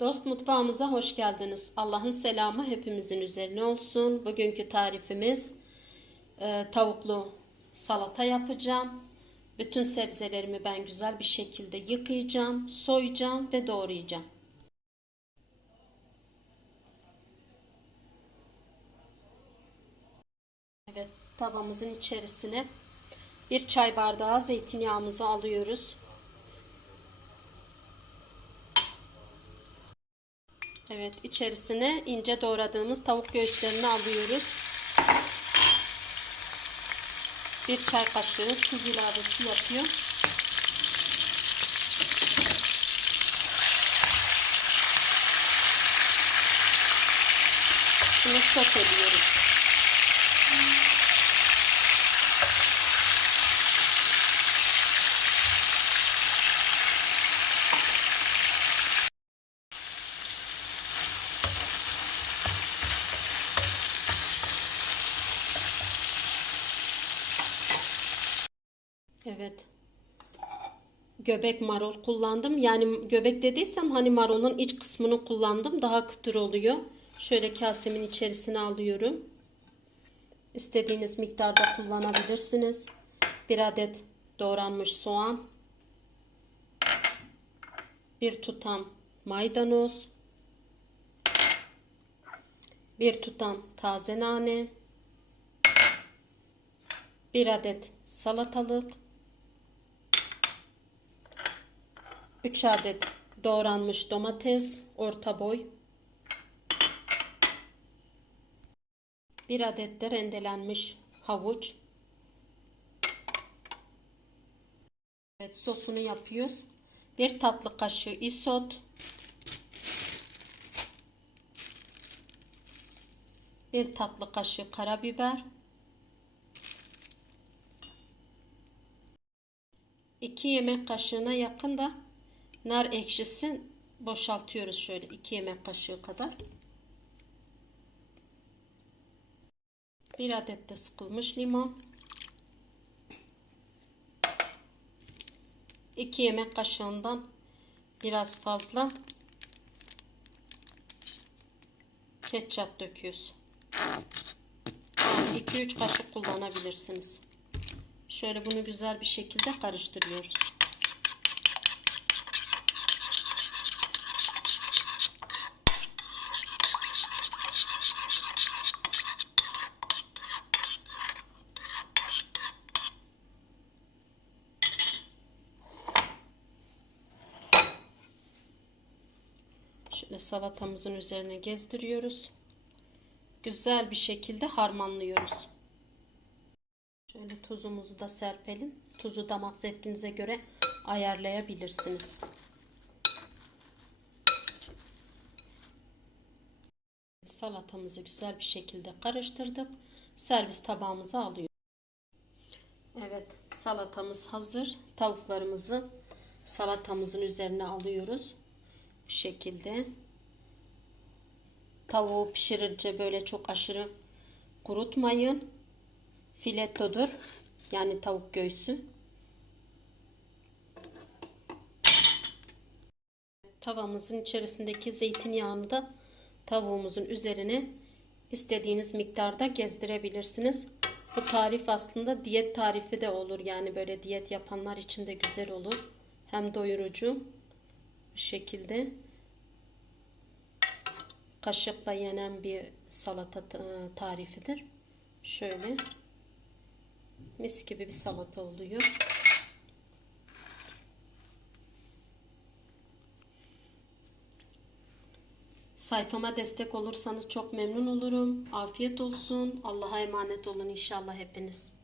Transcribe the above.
Dost mutfağımıza hoş geldiniz. Allah'ın selamı hepimizin üzerine olsun. Bugünkü tarifimiz e, tavuklu salata yapacağım. Bütün sebzelerimi ben güzel bir şekilde yıkayacağım, soyacağım ve doğrayacağım. Evet, tavamızın içerisine bir çay bardağı zeytinyağımızı alıyoruz. Evet, içerisine ince doğradığımız tavuk göğüslerini alıyoruz. Bir çay kaşığı tuz ilavesi yapıyor. Şimdi soteliyoruz. Evet. Göbek marul kullandım. Yani göbek dediysem hani marulun iç kısmını kullandım. Daha kıtır oluyor. Şöyle kasemin içerisine alıyorum. İstediğiniz miktarda kullanabilirsiniz. Bir adet doğranmış soğan. Bir tutam maydanoz. Bir tutam taze nane. Bir adet salatalık. 3 adet doğranmış domates orta boy. 1 adet de rendelenmiş havuç. Evet sosunu yapıyoruz. 1 tatlı kaşığı isot. 1 tatlı kaşığı karabiber. 2 yemek kaşığına yakın da nar ekşisi boşaltıyoruz şöyle 2 yemek kaşığı kadar. 1 adet de sıkılmış limon. 2 yemek kaşığından biraz fazla ketçap döküyoruz. 2-3 kaşık kullanabilirsiniz. Şöyle bunu güzel bir şekilde karıştırıyoruz. Şöyle salatamızın üzerine gezdiriyoruz. Güzel bir şekilde harmanlıyoruz. Şöyle tuzumuzu da serpelim. Tuzu damak zevkinize göre ayarlayabilirsiniz. Salatamızı güzel bir şekilde karıştırdık. Servis tabağımıza alıyoruz. Evet salatamız hazır. Tavuklarımızı salatamızın üzerine alıyoruz. Bu şekilde. Tavuğu pişirince böyle çok aşırı kurutmayın filetodur. Yani tavuk göğsü. Tavamızın içerisindeki zeytinyağını da tavuğumuzun üzerine istediğiniz miktarda gezdirebilirsiniz. Bu tarif aslında diyet tarifi de olur. Yani böyle diyet yapanlar için de güzel olur. Hem doyurucu. Şekilde kaşıkla yenen bir salata tarifidir. Şöyle mis gibi bir salata oluyor. Sayfama destek olursanız çok memnun olurum. Afiyet olsun. Allah'a emanet olun inşallah hepiniz.